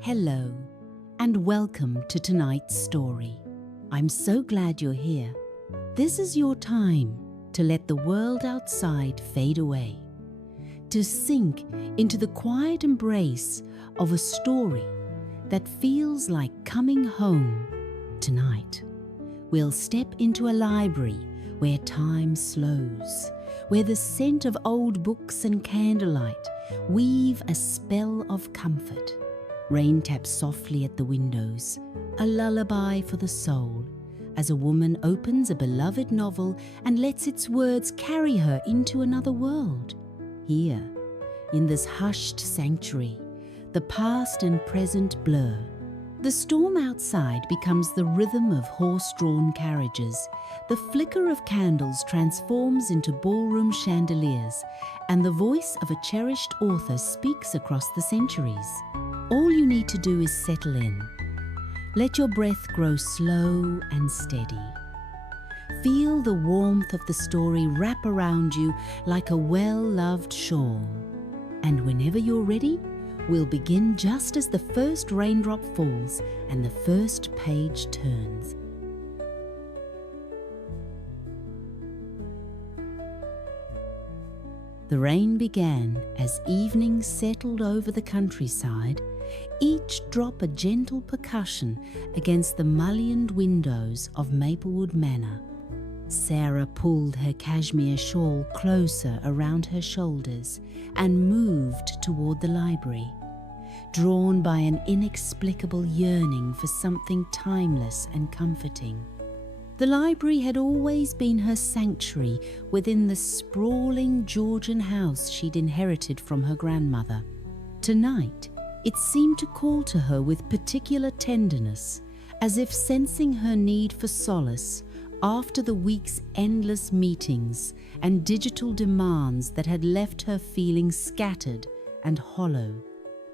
Hello, and welcome to tonight's story. I'm so glad you're here. This is your time to let the world outside fade away, to sink into the quiet embrace of a story that feels like coming home. Tonight, we'll step into a library where time slows, where the scent of old books and candlelight weave a spell of comfort. Rain taps softly at the windows, a lullaby for the soul, as a woman opens a beloved novel and lets its words carry her into another world. Here, in this hushed sanctuary, the past and present blur. The storm outside becomes the rhythm of horse-drawn carriages. The flicker of candles transforms into ballroom chandeliers, and the voice of a cherished author speaks across the centuries. All you need to do is settle in. Let your breath grow slow and steady. Feel the warmth of the story wrap around you like a well-loved shawl. And whenever you're ready, we'll begin just as the first raindrop falls and the first page turns. The rain began as evening settled over the countryside, each drop a gentle percussion against the mullioned windows of Maplewood Manor. Sarah pulled her cashmere shawl closer around her shoulders and moved toward the library, drawn by an inexplicable yearning for something timeless and comforting. The library had always been her sanctuary within the sprawling Georgian house she'd inherited from her grandmother. Tonight, it seemed to call to her with particular tenderness, as if sensing her need for solace after the week's endless meetings and digital demands that had left her feeling scattered and hollow.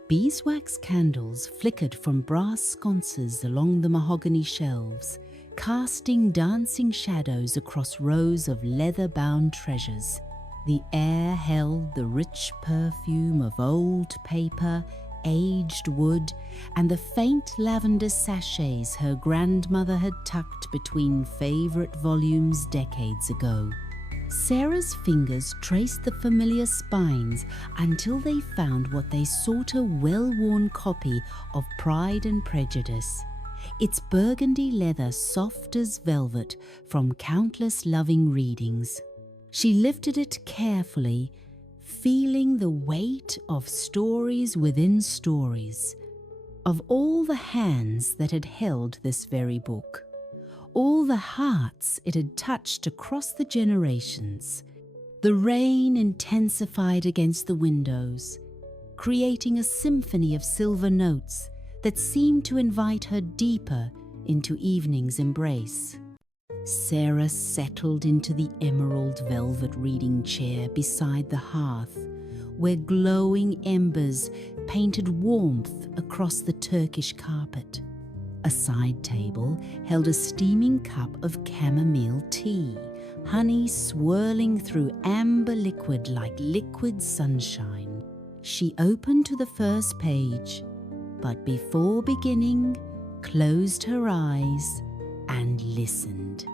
Beeswax candles flickered from brass sconces along the mahogany shelves, casting dancing shadows across rows of leather-bound treasures. The air held the rich perfume of old paper, aged wood, and the faint lavender sachets her grandmother had tucked between favourite volumes decades ago. Sarah's fingers traced the familiar spines until they found what they sought, a well-worn copy of Pride and Prejudice, its burgundy leather soft as velvet from countless loving readings. She lifted it carefully, feeling the weight of stories within stories, of all the hands that had held this very book, all the hearts it had touched across the generations. The rain intensified against the windows, creating a symphony of silver notes that seemed to invite her deeper into evening's embrace. Sarah settled into the emerald velvet reading chair beside the hearth, where glowing embers painted warmth across the Turkish carpet. A side table held a steaming cup of chamomile tea, honey swirling through amber liquid like liquid sunshine. She opened to the first page, but before beginning, closed her eyes and listened.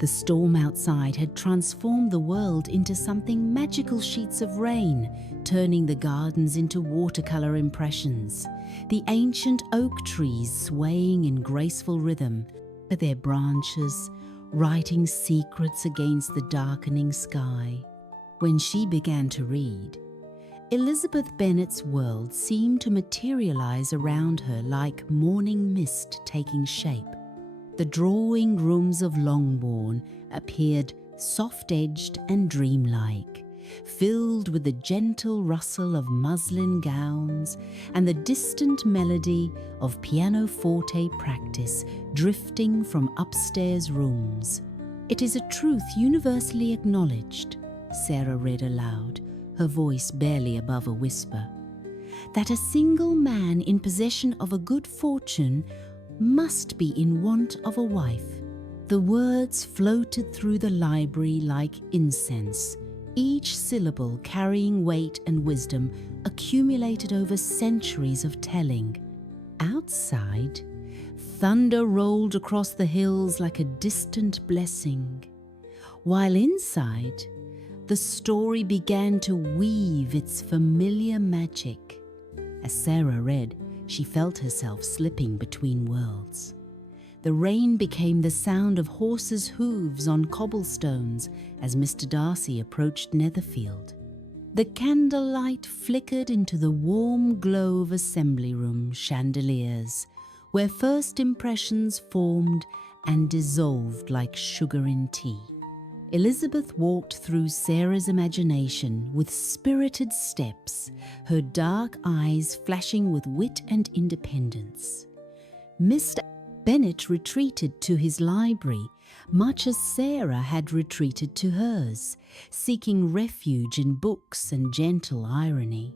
The storm outside had transformed the world into something magical. Sheets of rain, turning the gardens into watercolor impressions. The ancient oak trees swaying in graceful rhythm, their branches writing secrets against the darkening sky. When she began to read, Elizabeth Bennet's world seemed to materialize around her like morning mist taking shape. The drawing rooms of Longbourn appeared soft-edged and dreamlike, filled with the gentle rustle of muslin gowns and the distant melody of pianoforte practice drifting from upstairs rooms. "It is a truth universally acknowledged," Sarah read aloud, her voice barely above a whisper, "that a single man in possession of a good fortune must be in want of a wife." The words floated through the library like incense, each syllable carrying weight and wisdom accumulated over centuries of telling. Outside, thunder rolled across the hills like a distant blessing, while inside, the story began to weave its familiar magic. As Sarah read, she felt herself slipping between worlds. The rain became the sound of horses' hooves on cobblestones as Mr. Darcy approached Netherfield. The candlelight flickered into the warm glow of assembly room chandeliers, where first impressions formed and dissolved like sugar in tea. Elizabeth walked through Sarah's imagination with spirited steps, her dark eyes flashing with wit and independence. Mr. Bennet retreated to his library, much as Sarah had retreated to hers, seeking refuge in books and gentle irony.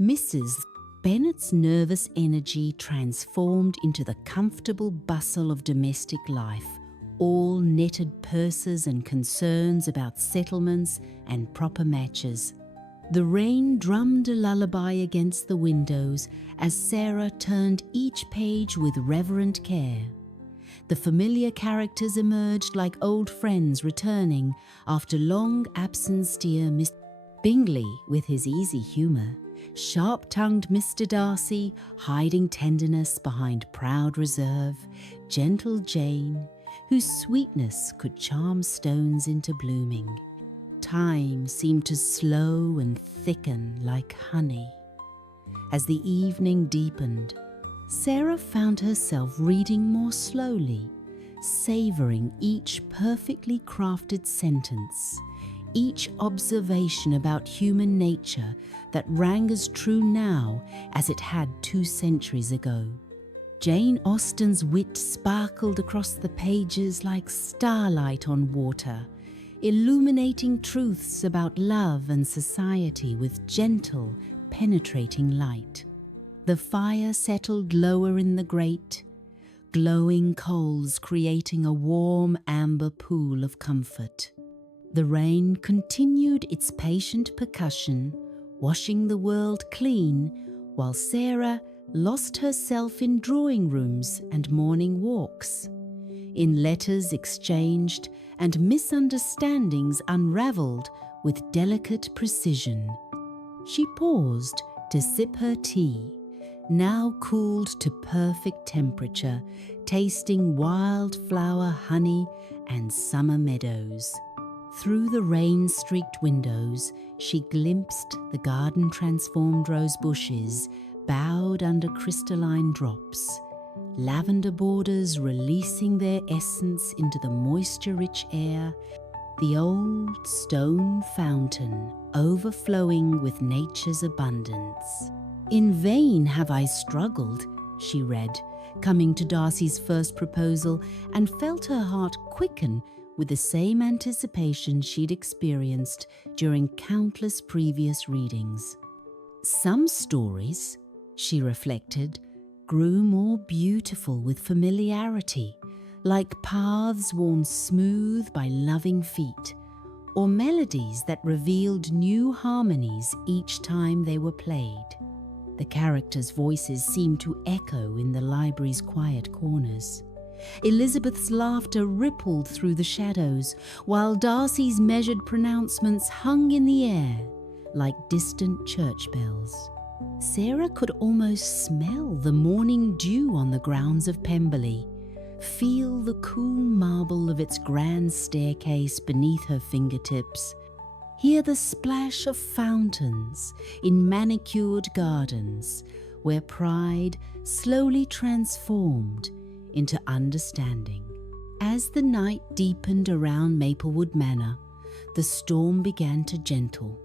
Mrs. Bennet's nervous energy transformed into the comfortable bustle of domestic life, all netted purses and concerns about settlements and proper matches. The rain drummed a lullaby against the windows as Sarah turned each page with reverent care. The familiar characters emerged like old friends returning after long absence. Dear Miss Bingley, with his easy humour, sharp-tongued Mr. Darcy, hiding tenderness behind proud reserve, gentle Jane, whose sweetness could charm stones into blooming. Time seemed to slow and thicken like honey. As the evening deepened, Sarah found herself reading more slowly, savouring each perfectly crafted sentence, each observation about human nature that rang as true now as it had 2 centuries ago. Jane Austen's wit sparkled across the pages like starlight on water, illuminating truths about love and society with gentle, penetrating light. The fire settled lower in the grate, glowing coals creating a warm amber pool of comfort. The rain continued its patient percussion, washing the world clean, while Sarah lost herself in drawing rooms and morning walks, in letters exchanged and misunderstandings unravelled with delicate precision. She paused to sip her tea, now cooled to perfect temperature, tasting wildflower honey and summer meadows. Through the rain-streaked windows, she glimpsed the garden-transformed rose bushes bowed under crystalline drops, lavender borders releasing their essence into the moisture-rich air, the old stone fountain overflowing with nature's abundance. "In vain have I struggled," she read, coming to Darcy's first proposal, and felt her heart quicken with the same anticipation she'd experienced during countless previous readings. Some stories, she reflected, grew more beautiful with familiarity, like paths worn smooth by loving feet, or melodies that revealed new harmonies each time they were played. The characters' voices seemed to echo in the library's quiet corners. Elizabeth's laughter rippled through the shadows, while Darcy's measured pronouncements hung in the air like distant church bells. Sarah could almost smell the morning dew on the grounds of Pemberley, feel the cool marble of its grand staircase beneath her fingertips, hear the splash of fountains in manicured gardens where pride slowly transformed into understanding. As the night deepened around Maplewood Manor, the storm began to gentle.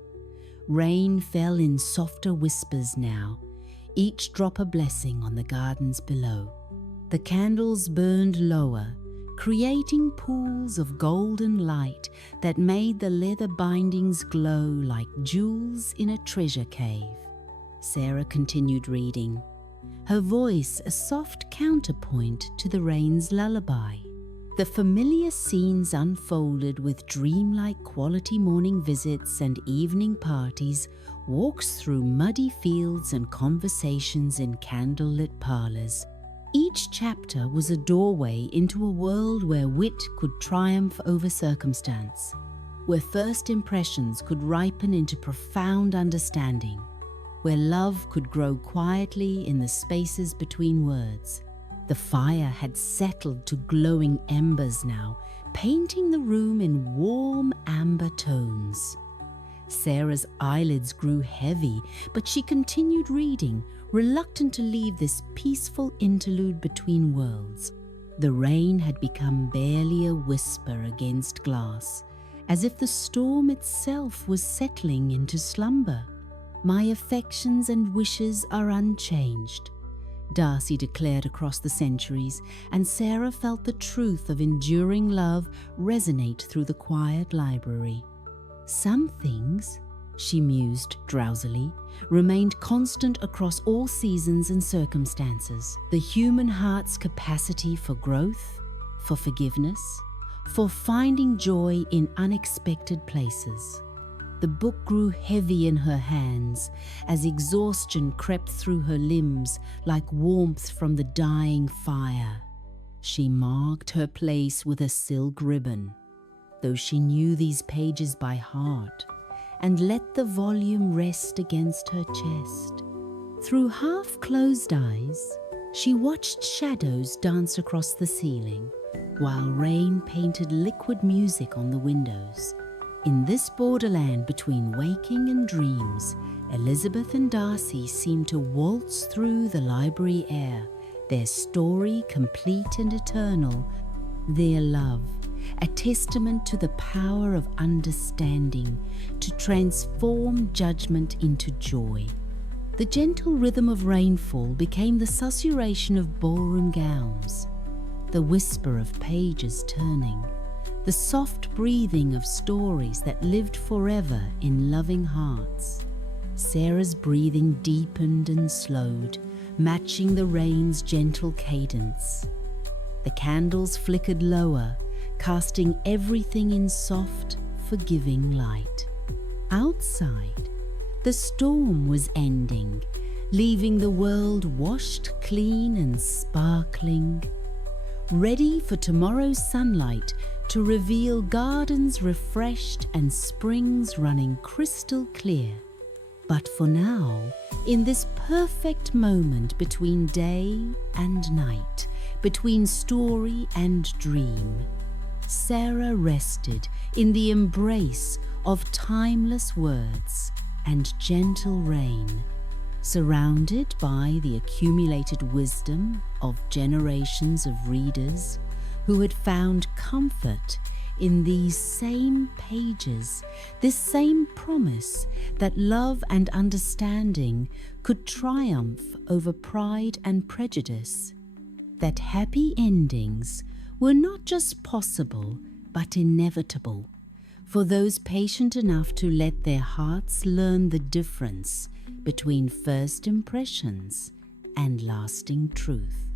Rain fell in softer whispers now, each drop a blessing on the gardens below. The candles burned lower, creating pools of golden light that made the leather bindings glow like jewels in a treasure cave. Sarah continued reading, her voice a soft counterpoint to the rain's lullaby. The familiar scenes unfolded with dreamlike quality morning visits and evening parties, walks through muddy fields and conversations in candlelit parlours. Each chapter was a doorway into a world where wit could triumph over circumstance, where first impressions could ripen into profound understanding, where love could grow quietly in the spaces between words. The fire had settled to glowing embers now, painting the room in warm amber tones. Sarah's eyelids grew heavy, but she continued reading, reluctant to leave this peaceful interlude between worlds. The rain had become barely a whisper against glass, as if the storm itself was settling into slumber. "My affections and wishes are unchanged," Darcy declared across the centuries, and Sarah felt the truth of enduring love resonate through the quiet library. "Some things," she mused drowsily, "remained constant across all seasons and circumstances. The human heart's capacity for growth, for forgiveness, for finding joy in unexpected places." The book grew heavy in her hands as exhaustion crept through her limbs like warmth from the dying fire. She marked her place with a silk ribbon, though she knew these pages by heart, and let the volume rest against her chest. Through half-closed eyes, she watched shadows dance across the ceiling, while rain painted liquid music on the windows. In this borderland between waking and dreams, Elizabeth and Darcy seemed to waltz through the library air, their story complete and eternal, their love, a testament to the power of understanding to transform judgment into joy. The gentle rhythm of rainfall became the susurration of ballroom gowns, the whisper of pages turning, the soft breathing of stories that lived forever in loving hearts. Sarah's breathing deepened and slowed, matching the rain's gentle cadence. The candles flickered lower, casting everything in soft, forgiving light. Outside, the storm was ending, leaving the world washed clean and sparkling, ready for tomorrow's sunlight to reveal gardens refreshed and springs running crystal clear. But for now, in this perfect moment between day and night, between story and dream, Sarah rested in the embrace of timeless words and gentle rain, surrounded by the accumulated wisdom of generations of readers who had found comfort in these same pages, this same promise that love and understanding could triumph over pride and prejudice, that happy endings were not just possible but inevitable for those patient enough to let their hearts learn the difference between first impressions and lasting truth.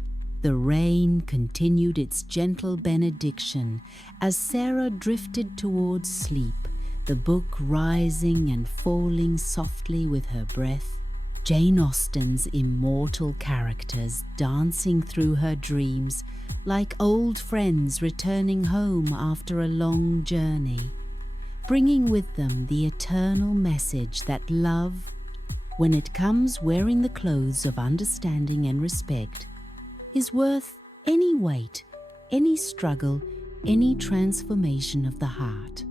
The rain continued its gentle benediction as Sarah drifted towards sleep, the book rising and falling softly with her breath, Jane Austen's immortal characters dancing through her dreams like old friends returning home after a long journey, bringing with them the eternal message that love, when it comes wearing the clothes of understanding and respect, is worth any weight, any struggle, any transformation of the heart.